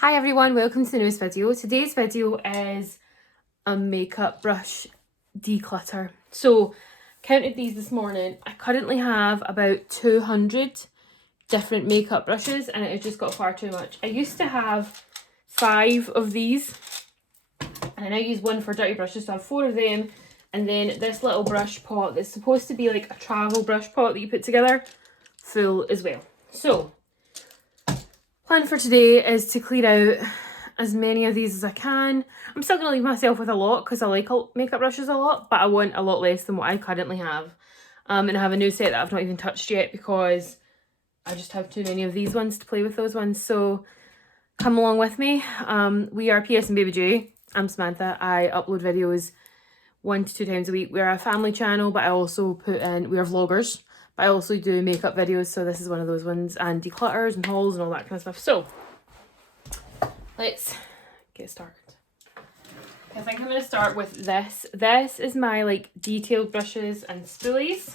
Hi everyone, welcome to the newest video. Today's video is a makeup brush declutter. So, counted these this morning. I currently have about 200 different makeup brushes and it has just got far too much. I used to have 5 of these and I now use one for dirty brushes, so I have 4 of them, and then this little brush pot that's supposed to be like a travel brush pot that you put together, full as well. So, plan for today is to clear out as many of these as I can. I'm still going to leave myself with a lot because I like makeup brushes a lot, but I want a lot less than what I currently have. And I have a new set that I've not even touched yet because I just have too many of these ones to play with those ones. So come along with me. We are PS and Baby J. I'm Samantha. I upload videos 1 to 2 times a week. We're a family channel, but I also we are vloggers, but I also do makeup videos, so this is one of those ones, and declutters and hauls and all that kind of stuff. So let's get started. I think I'm going to start with this. This is my like detailed brushes and spoolies.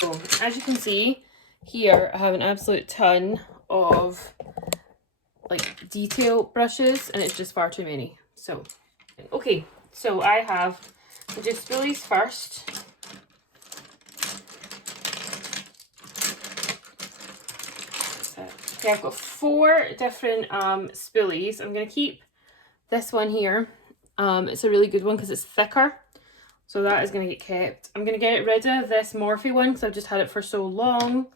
So as you can see here, I have an absolute ton of like detail brushes and it's just far too many. So okay, so I have just spoolies first. Okay, I've got 4 different spoolies. I'm going to keep this one here. It's a really good one because it's thicker. So that is going to get kept. I'm going to get rid of this Morphe one because I've just had it for so long.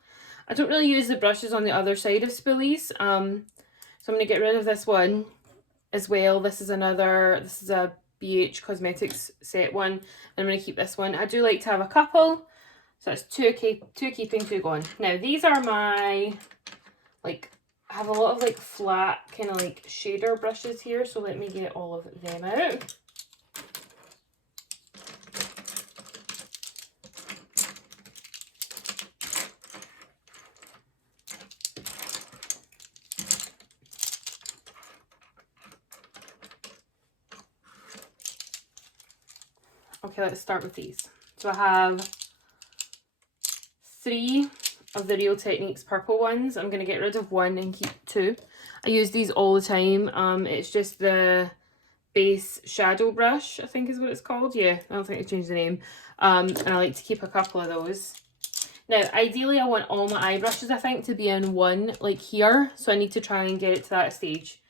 I don't really use the brushes on the other side of spoolies. So I'm going to get rid of this one as well. This is a BH Cosmetics set one. And I'm going to keep this one. I do like to have a couple. So that's two keeping, 2 gone. Now these are my, like, I have a lot of like flat kind of like shader brushes here. So let me get all of them out. Okay, let's start with these. So I have 3 of the Real Techniques purple ones. I'm going to get rid of 1 and keep 2. I use these all the time. It's just the base shadow brush, I think is what it's called. Yeah, I don't think they changed the name. And I like to keep a couple of those. Now, ideally, I want all my eye brushes, I think, to be in one, like here. So I need to try and get it to that stage.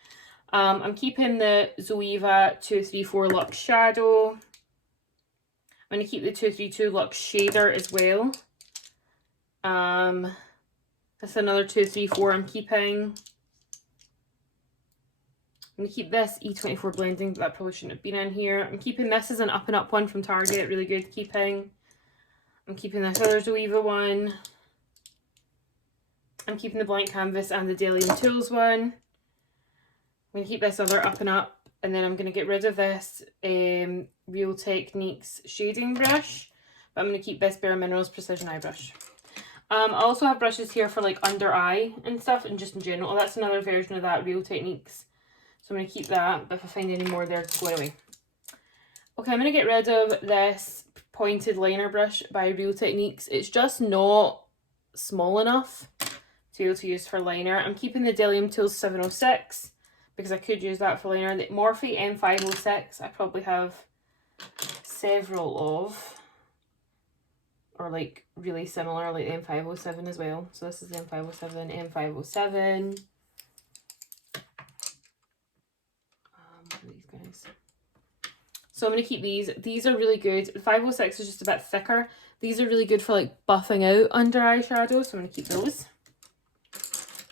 I'm keeping the Zoeva 234 Luxe Shadow. I'm going to keep the 232 Luxe Shader as well. That's another 234 I'm keeping. I'm going to keep this E24 blending, but that probably shouldn't have been in here. I'm keeping this as an up and up one from Target, really good keeping. I'm keeping this other Zoeva one. I'm keeping the blank canvas and the Delium Tools one. I'm going to keep this other up and up, and then I'm going to get rid of this Real Techniques shading brush, but I'm going to keep this Bare Minerals Precision Eye Brush. I also have brushes here for like under eye and stuff, and just in general. That's another version of that Real Techniques. So I'm going to keep that, but if I find any more, they're going away. Okay, I'm going to get rid of this pointed liner brush by Real Techniques. It's just not small enough to be able to use for liner. I'm keeping the Delium Tools 706 because I could use that for liner. The Morphe M506 I probably have several of, or like really similar, like the M507 as well. So this is the M507, M507. What are these guys? So I'm going to keep these. These are really good. The 506 is just a bit thicker. These are really good for like buffing out under eye shadow, so I'm going to keep those.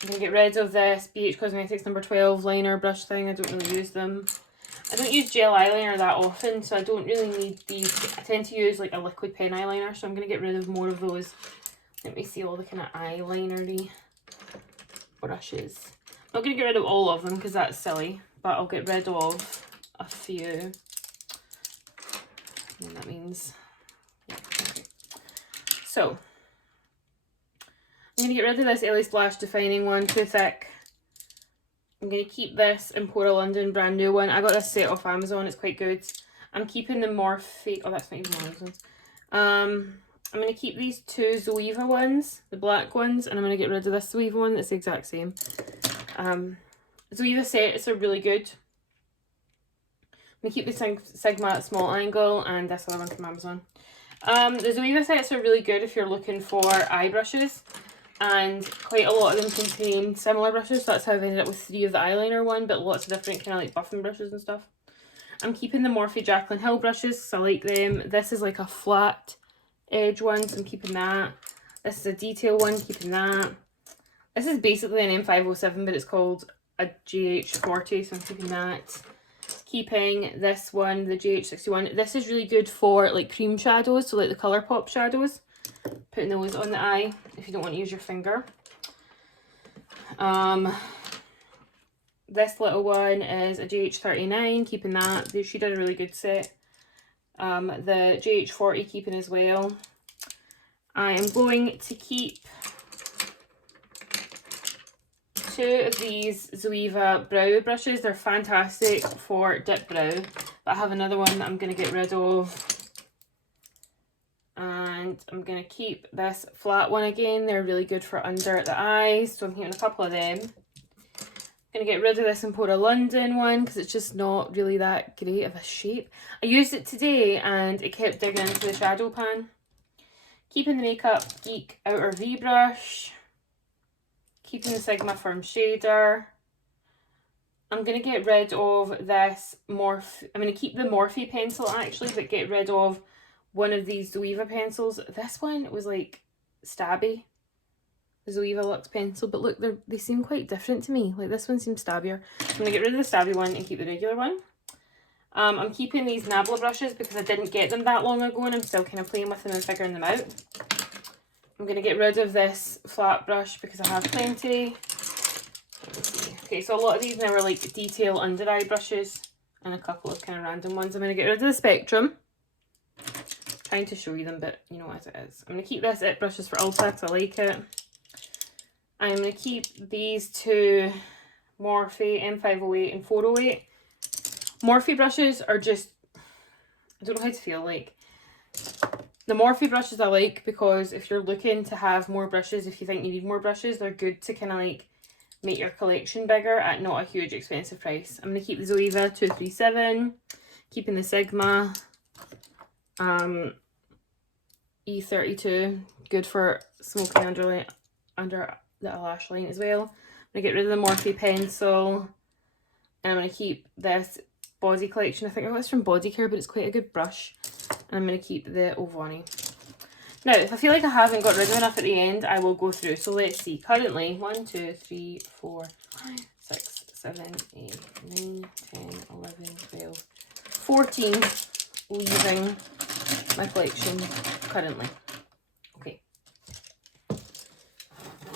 I'm going to get rid of this BH Cosmetics number 12 liner brush thing. I don't really use them. I don't use gel eyeliner that often, so I don't really need these. I tend to use like a liquid pen eyeliner, so I'm going to get rid of more of those. Let me see all the kind of eyeliner-y brushes. I'm not going to get rid of all of them because that's silly, but I'll get rid of a few. And that means, yeah, okay. So, I'm going to get rid of this LA Splash Defining one, too thick. I'm going to keep this Empora London brand new one. I got this set off Amazon, it's quite good. I'm keeping the Morphe, oh that's not even Amazon. I'm going to keep these two Zoeva ones, the black ones, and I'm going to get rid of this Zoeva one that's the exact same. Zoeva sets are really good. I'm going to keep the Sigma small angle and this other one from Amazon. The Zoeva sets are really good if you're looking for eye brushes, and quite a lot of them contain similar brushes, so that's how I've ended up with 3 of the eyeliner one, but lots of different kind of like buffing brushes and stuff. I'm keeping the Morphe Jaclyn Hill brushes, so I like them. This is like a flat edge one, so I'm keeping that. This is a detail one, keeping that. This is basically an M507, but it's called a GH40, so I'm keeping that. Keeping this one, the GH61. This is really good for like cream shadows, so like the Colourpop shadows. Putting those on the eye if you don't want to use your finger. This little one is a GH39, keeping that. She did a really good set. The GH40 keeping as well. I am going to keep 2 of these Zoeva brow brushes. They're fantastic for dip brow, but I have another one that I'm going to get rid of. And I'm going to keep this flat one again. They're really good for under the eyes, so I'm keeping a couple of them. I'm going to get rid of this Empora London one because it's just not really that great of a shape. I used it today and it kept digging into the shadow pan. Keeping the Makeup Geek Outer V brush. Keeping the Sigma Firm Shader. I'm going to get rid of this I'm going to keep the Morphe pencil actually, but get rid of one of these Zoeva pencils. This one was like stabby. The Zoeva Luxe pencil, but look, they seem quite different to me. Like this one seems stabbier. I'm going to get rid of the stabby one and keep the regular one. I'm keeping these Nabla brushes because I didn't get them that long ago and I'm still kind of playing with them and figuring them out. I'm going to get rid of this flat brush because I have plenty. Okay, so a lot of these now are like detail under eye brushes and a couple of kind of random ones. I'm going to get rid of the Spectrum. Trying to show you them, but you know what it is. I'm going to keep this It brushes for Ulta because I like it. I'm going to keep these 2 Morphe M508 and 408. Morphe brushes are just, I don't know how to feel like. The Morphe brushes I like because if you're looking to have more brushes, if you think you need more brushes, they're good to kind of like make your collection bigger at not a huge expensive price. I'm going to keep the Zoeva 237, keeping the Sigma E32, good for smoking under the lash line as well. I'm going to get rid of the Morphe pencil, and I'm going to keep this Body Collection. I think it's from Body Care, but it's quite a good brush. And I'm going to keep the Ovani. Now, if I feel like I haven't got rid of enough at the end, I will go through. So let's see. Currently, 1, 2, 3, 4, 5, 6, 7, 8, 9, 10, 11, 12, 14 leaving my collection currently. Okay.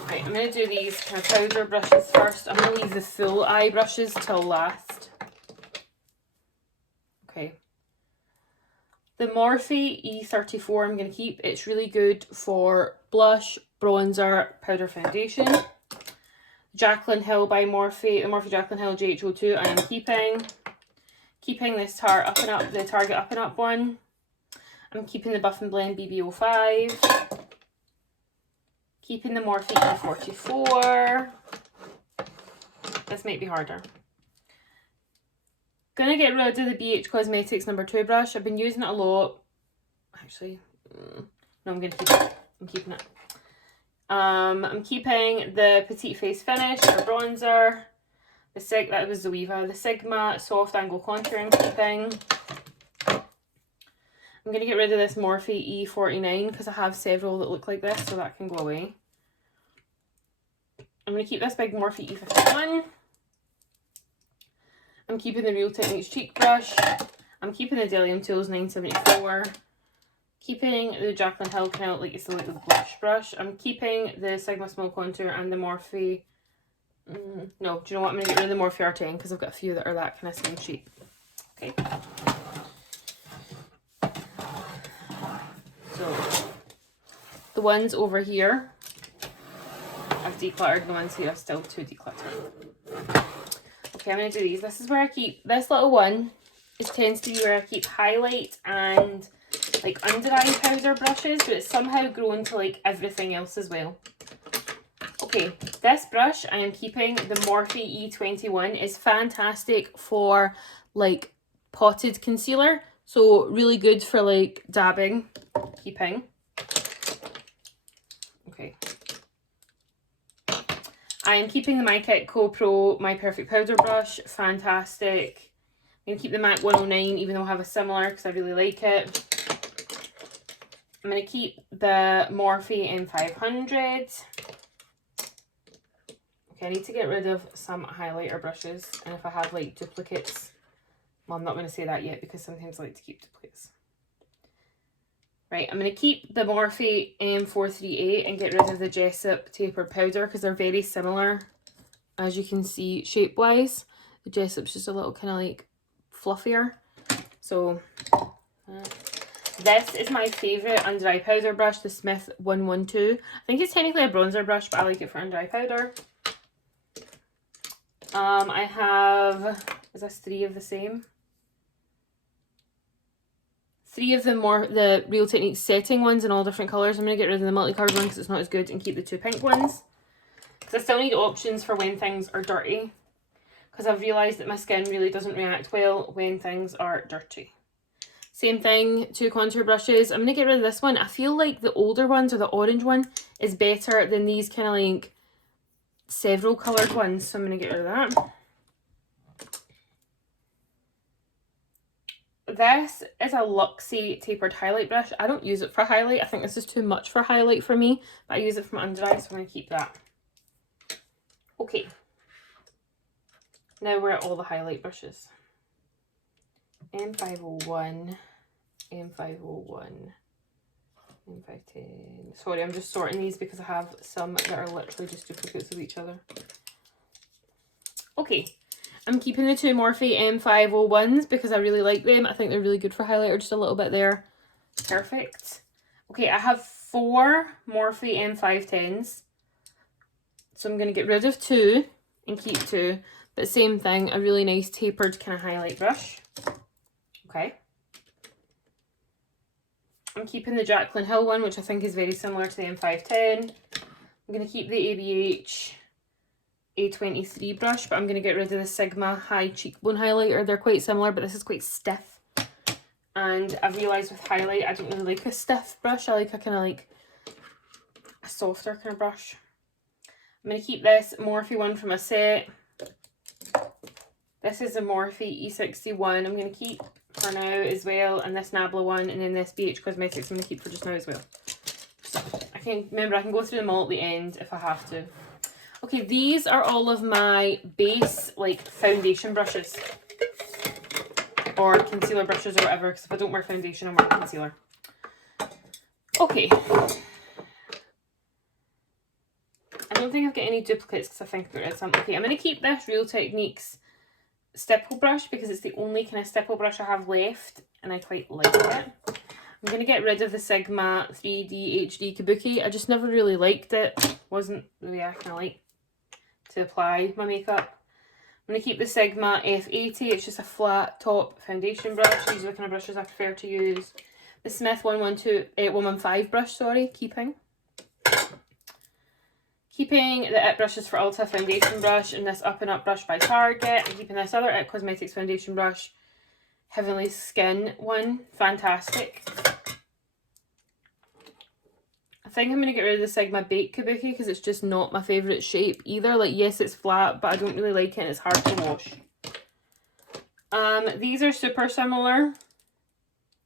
Right, I'm going to do these kind of powder brushes first. I'm going to leave the full eye brushes till last. Okay. The Morphe E34 I'm going to keep. It's really good for blush, bronzer, powder foundation. Jaclyn Hill by Morphe, the Morphe Jaclyn Hill GH02 I am keeping. Keeping this Tarte Up and Up, the Target Up and Up one. I'm keeping the Buff and Blend BB05. Keeping the Morphe E44. This might be harder. Gonna get rid of the BH Cosmetics number 2 brush. I've been using it a lot. Actually, no, I'm gonna keep it. I'm keeping it. I'm keeping the Petite Face Finish for bronzer. That was Zoeva. The Sigma Soft Angle Contour I'm keeping. I'm gonna get rid of this Morphe E49 because I have several that look like this, so that can go away. I'm gonna keep this big Morphe E51. I'm keeping the Real Techniques cheek brush. I'm keeping the Delium Tools 974. Keeping the Jaclyn Hill kind of like it's like the blush brush. I'm keeping the Sigma Small Contour and the Morphe. No, do you know what? I'm going to get rid of the Morphe R10 because I've got a few that are that kind of same shape. Okay. So, the ones over here, I've decluttered. The ones here are still to declutter. Okay, I'm going to do these. This is where I keep, this little one, it tends to be where I keep highlight and like under eye powder brushes, but it's somehow grown to like everything else as well. Okay, this brush I am keeping, the Morphe E21, is fantastic for like potted concealer. So really good for like dabbing, keeping. Okay. I am keeping the My Kit Co-Pro My Perfect Powder Brush, fantastic. I'm going to keep the MAC 109 even though I have a similar because I really like it. I'm going to keep the Morphe M500. Okay, I need to get rid of some highlighter brushes, and if I have like duplicates, well, I'm not going to say that yet because sometimes I like to keep duplicates. Right, I'm going to keep the Morphe M438 and get rid of the Jessup Tapered Powder because they're very similar, as you can see, shape-wise. The Jessup's just a little kind of like fluffier. So, this is my favourite under eye powder brush, the Smith 112. I think it's technically a bronzer brush, but I like it for under eye powder. I have, is this 3 of the same? 3 of the Real Techniques setting ones in all different colours. I'm going to get rid of the multicoloured one because it's not as good and keep the 2 pink ones. Because I still need options for when things are dirty. Because I've realised that my skin really doesn't react well when things are dirty. Same thing, 2 contour brushes. I'm going to get rid of this one. I feel like the older ones, or the orange one, is better than these kind of like several coloured ones. So I'm going to get rid of that. This is a Luxie tapered highlight brush. I don't use it for highlight. I think this is too much for highlight for me. But I use it for my under eye, so I'm going to keep that. Okay. Now we're at all the highlight brushes. M501, M501, M510. Sorry, I'm just sorting these because I have some that are literally just duplicates of each other. Okay. I'm keeping the 2 Morphe M501s because I really like them. I think they're really good for highlighter, just a little bit there. Perfect. Okay, I have 4 Morphe M510s. So I'm going to get rid of 2 and keep 2. But same thing, a really nice tapered kind of highlight brush. Okay. I'm keeping the Jaclyn Hill one, which I think is very similar to the M510. I'm going to keep the ABH A23 brush, but I'm going to get rid of the Sigma High Cheekbone Highlighter. They're quite similar, but this is quite stiff. And I've realised with highlight, I don't really like a stiff brush. I like a kind of like a softer kind of brush. I'm going to keep this Morphe one from a set. This is a Morphe E61. I'm going to keep for now as well, and this Nabla one, and then this BH Cosmetics I'm going to keep for just now as well. So I can go through them all at the end if I have to. Okay, these are all of my base, like, foundation brushes. Or concealer brushes or whatever, because if I don't wear foundation, I'm wearing concealer. Okay. I don't think I've got any duplicates because I think I've got rid of some. Okay, I'm going to keep this Real Techniques stipple brush because it's the only kind of stipple brush I have left, and I quite like it. I'm going to get rid of the Sigma 3D HD Kabuki. I just never really liked it. Wasn't the way I kind of like to apply my makeup. I'm going to keep the Sigma F80. It's just a flat top foundation brush. These are the kind of brushes I prefer to use. The Smith 115 brush, sorry, keeping. Keeping the IT Brushes for Ulta foundation brush and this Up and Up brush by Target. I'm keeping this other IT Cosmetics foundation brush, Heavenly Skin one. Fantastic. I think I'm going to get rid of the Sigma Baked Kabuki because it's just not my favourite shape either. Like, yes, it's flat, but I don't really like it and it's hard to wash. These are super similar.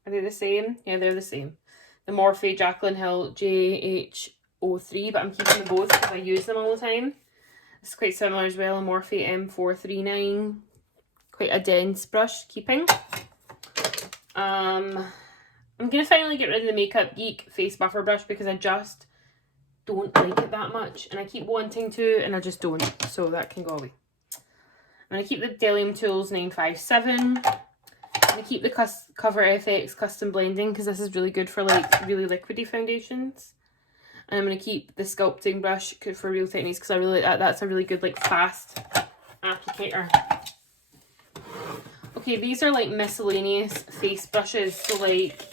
Are they the same? Yeah, they're the same. The Morphe Jaclyn Hill JH03, but I'm keeping them both because I use them all the time. It's quite similar as well. A Morphe M439. Quite a dense brush, keeping. I'm going to finally get rid of the Makeup Geek Face Buffer brush because I just don't like it that much. And I keep wanting to, and I just don't. So that can go away. I'm going to keep the Delium Tools 957. I'm going to keep the Cover FX Custom Blending because this is really good for like really liquidy foundations. And I'm going to keep the Sculpting brush for Real Techniques because I really like that. That's a really good like fast applicator. Okay, these are like miscellaneous face brushes. So like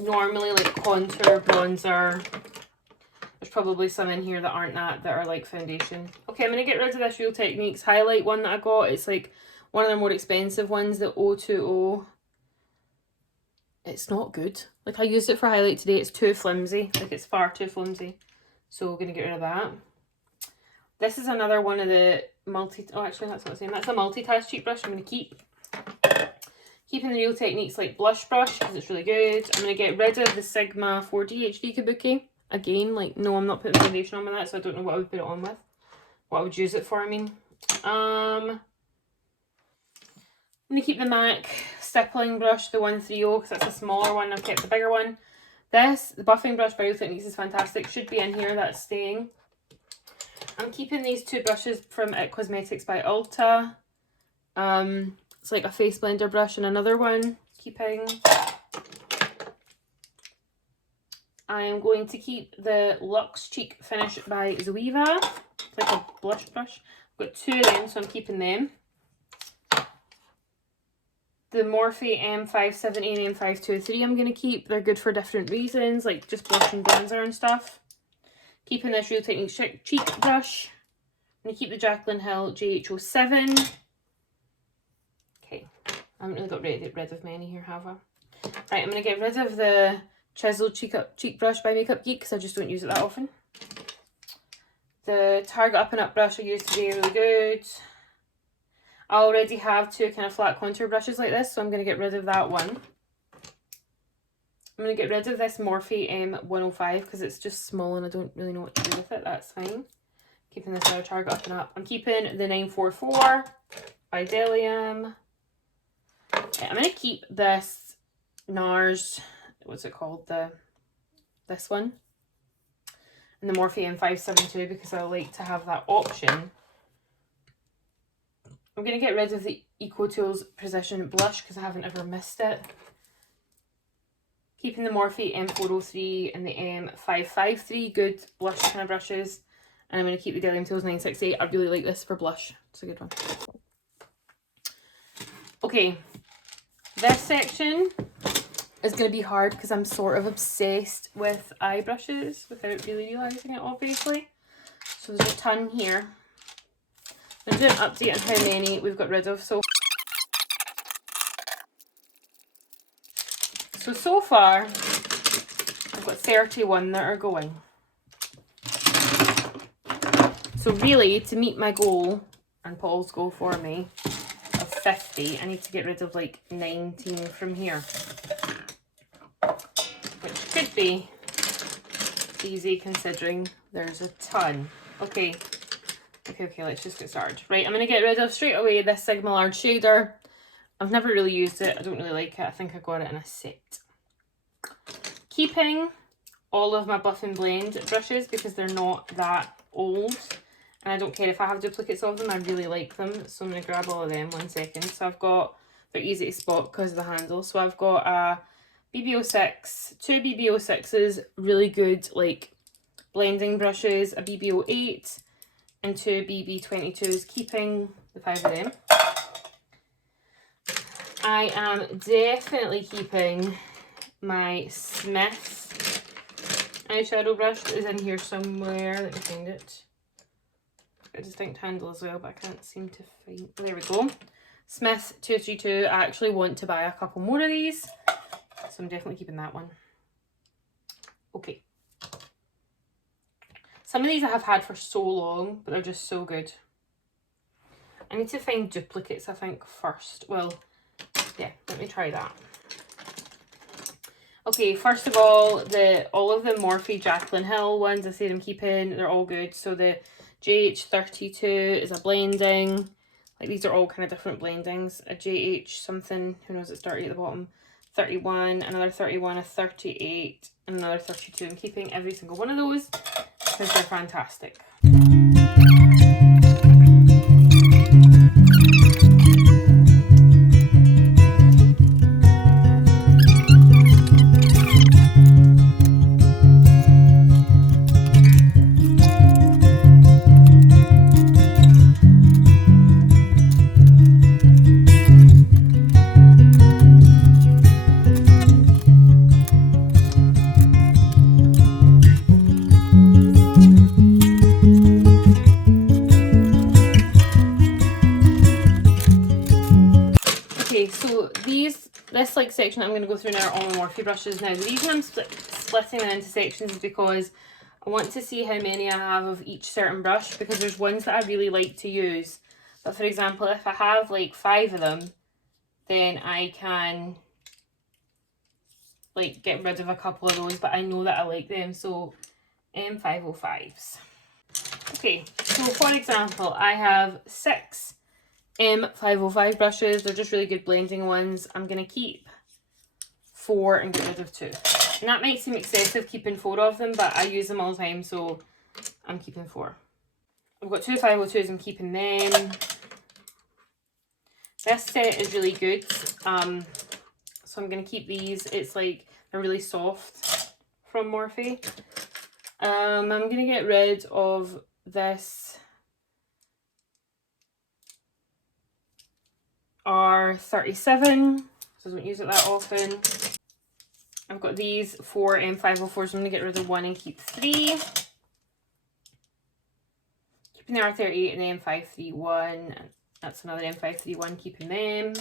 normally like contour, bronzer. There's probably some in here that aren't that are like foundation. Okay, I'm going to get rid of this Real Techniques highlight one that I got. It's like one of their more expensive ones, the 020. It's not good. Like, I used it for highlight today. It's too flimsy. Like, it's far too flimsy. So we're going to get rid of that. This is another one of the oh, actually, that's not the same. That's a multitask cheek brush I'm going to keep. Keeping the Real Techniques like blush brush because it's really good. I'm going to get rid of the Sigma 4D HD Kabuki. Again, like, no, I'm not putting foundation on with that, so I don't know what I would put it on with. What I would use it for, I mean. I'm going to keep the MAC stippling brush, the 130, because that's a smaller one. I've kept the bigger one. This, the buffing brush by Real Techniques, is fantastic. Should be in here, that's staying. I'm keeping these two brushes from It Cosmetics by Ulta. It's like a face blender brush and another one. Keeping. I am going to keep the Luxe Cheek Finish by Zoeva. It's like a blush brush. I've got two of them, so I'm keeping them. The Morphe M570 and M523 I'm going to keep. They're good for different reasons, like just blush and bronzer and stuff. Keeping this Real Techniques cheek brush. I'm going to keep the Jaclyn Hill JH07. Okay, I haven't really got rid of many here, have I? Right, I'm going to get rid of the Chiseled cheek brush by Makeup Geek because I just don't use it that often. The Target Up and Up brush I used today, really good. I already have two kind of flat contour brushes like this, so I'm going to get rid of that one. I'm going to get rid of this Morphe M105 because it's just small and I don't really know what to do with it. That's fine. Keeping this other Target Up and Up. I'm keeping the 944 by Delium. Okay, I'm going to keep this NARS, what's it called? This one. And the Morphe M572 because I like to have that option. I'm going to get rid of the EcoTools Precision Blush because I haven't ever missed it. Keeping the Morphe M403 and the M553, good blush kind of brushes. And I'm going to keep the Delium Tools 968. I really like this for blush. It's a good one. Okay, this section is going to be hard because I'm sort of obsessed with eye brushes without really realising it, obviously. So there's a ton here. I'm doing an update on how many we've got rid of. So far, I've got 31 that are going. So really, to meet my goal, and Paul's goal for me, of 50, I need to get rid of like 19 from here. Which could be easy considering there's a ton. Okay, let's just get started. Right, I'm going to get rid of straight away this Sigma Large Shader. I've never really used it. I don't really like it. I think I got it in a set. Keeping all of my Buff and Blend brushes because they're not that old. And I don't care if I have duplicates of them. I really like them. So I'm going to grab all of them 1 second. So I've got, they're easy to spot because of the handle. So I've got a BB06, two BB06s, really good like blending brushes, a BB08 and two BB22s, keeping the 5 of them. I am definitely keeping my Smith eyeshadow brush that is in here somewhere. Let me find it. It's got a distinct handle as well, but I can't seem to find. There we go. Smith 232. I actually want to buy a couple more of these, so I'm definitely keeping that one. Okay. Some of these I have had for so long, but they're just so good. I need to find duplicates, I think, first. Well, yeah, let me try that. Okay, first of all, all of the Morphe Jaclyn Hill ones I said I'm keeping, they're all good. So the JH32 is a blending. Like, these are all kind of different blendings. A JH something, who knows, it's 30 at the bottom. 31, another 31, a 38, and another 32. I'm keeping every single one of those because they're fantastic. like section I'm going to go through now are all my Morphe brushes. Now the reason I'm splitting them into sections is because I want to see how many I have of each certain brush, because there's ones that I really like to use. But for example, if I have like 5 of them, then I can like get rid of a couple of those, but I know that I like them, so M505s. Okay, so for example, I have 6 M505 brushes. They're just really good blending ones. I'm going to keep 4 and get rid of 2. And that might seem excessive keeping 4 of them, but I use them all the time, so I'm keeping 4. I've got 2 502s, I'm keeping them. This set is really good, so I'm going to keep these. It's like, they're really soft from Morphe. I'm going to get rid of this R37, so I don't use it that often. I've got these 4 M504s, so I'm going to get rid of 1 and keep 3. Keeping the R38 and the M531, that's another M531, keeping them.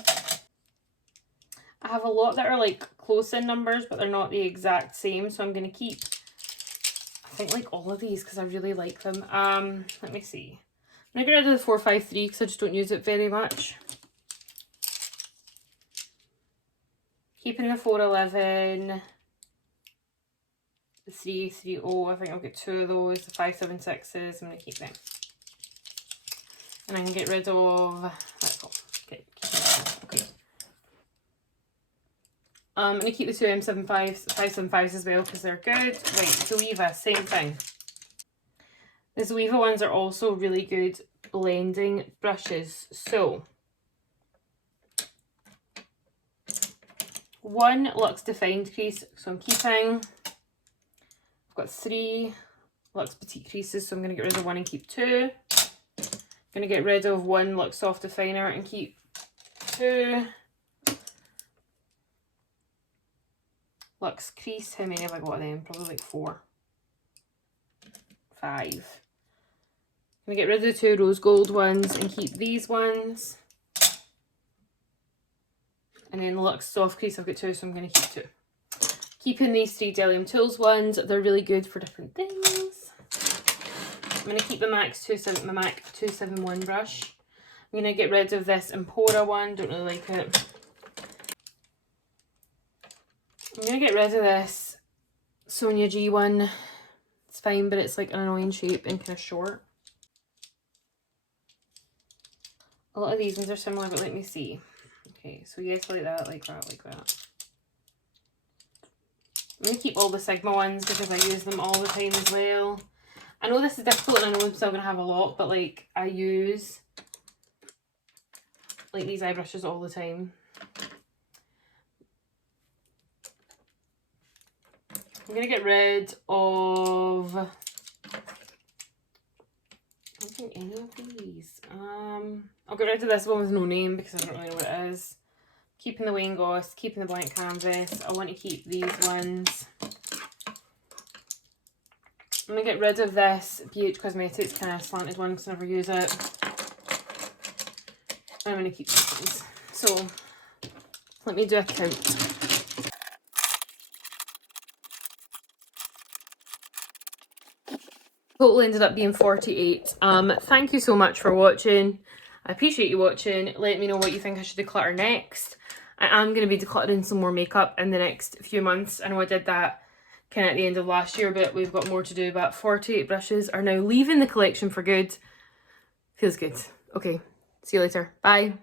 I have a lot that are like close in numbers, but they're not the exact same, so I'm going to keep, I think, like all of these because I really like them. Let me see. I'm going to get rid of the 453 because I just don't use it very much. Keeping the 411, the 330, I think I'll get 2 of those, the 576s, I'm going to keep them. And I can get rid of, that's all. Okay. I'm going to keep the 2 M75s, 575s as well because they're good. Right, Zoeva, same thing. The Zoeva ones are also really good blending brushes. So, 1 Luxe Defined crease, so I'm keeping. I've got 3 Luxe Petite creases, so I'm going to get rid of 1 and keep 2. I'm going to get rid of 1 Luxe Soft Definer and keep 2. Luxe Crease, how many have I got of them? Probably like 4. 5. I'm going to get rid of the 2 Rose Gold ones and keep these ones. And then the Luxe Soft Crease, I've got 2, so I'm going to keep 2. Keeping these 3 Delium Tools ones, they're really good for different things. I'm going to keep the MAC 271 brush. I'm going to get rid of this Empora one, don't really like it. I'm going to get rid of this Sonia G one. It's fine, but it's like an annoying shape and kind of short. A lot of these ones are similar, but let me see. Okay, so yes, like that, like that, like that. I'm going to keep all the Sigma ones because I use them all the time as well. I know this is difficult and I know I'm still going to have a lot, but like I use like these eye brushes all the time. I'm going to get rid of, I don't think any of these. I'll get rid of this one with no name because I don't really know what it is. Keeping the Wayne Goss, keeping the blank canvas. I want to keep these ones. I'm going to get rid of this BH Cosmetics kind of slanted one because I never use it. I'm going to keep these ones. So, let me do a count. Total ended up being 48. Thank you so much for watching. I appreciate you watching. Let me know what you think I should declutter next. I am going to be decluttering some more makeup in the next few months. I know I did that kind of at the end of last year, but we've got more to do. But 48 brushes are now leaving the collection for good. Feels good. Okay, see you later. Bye.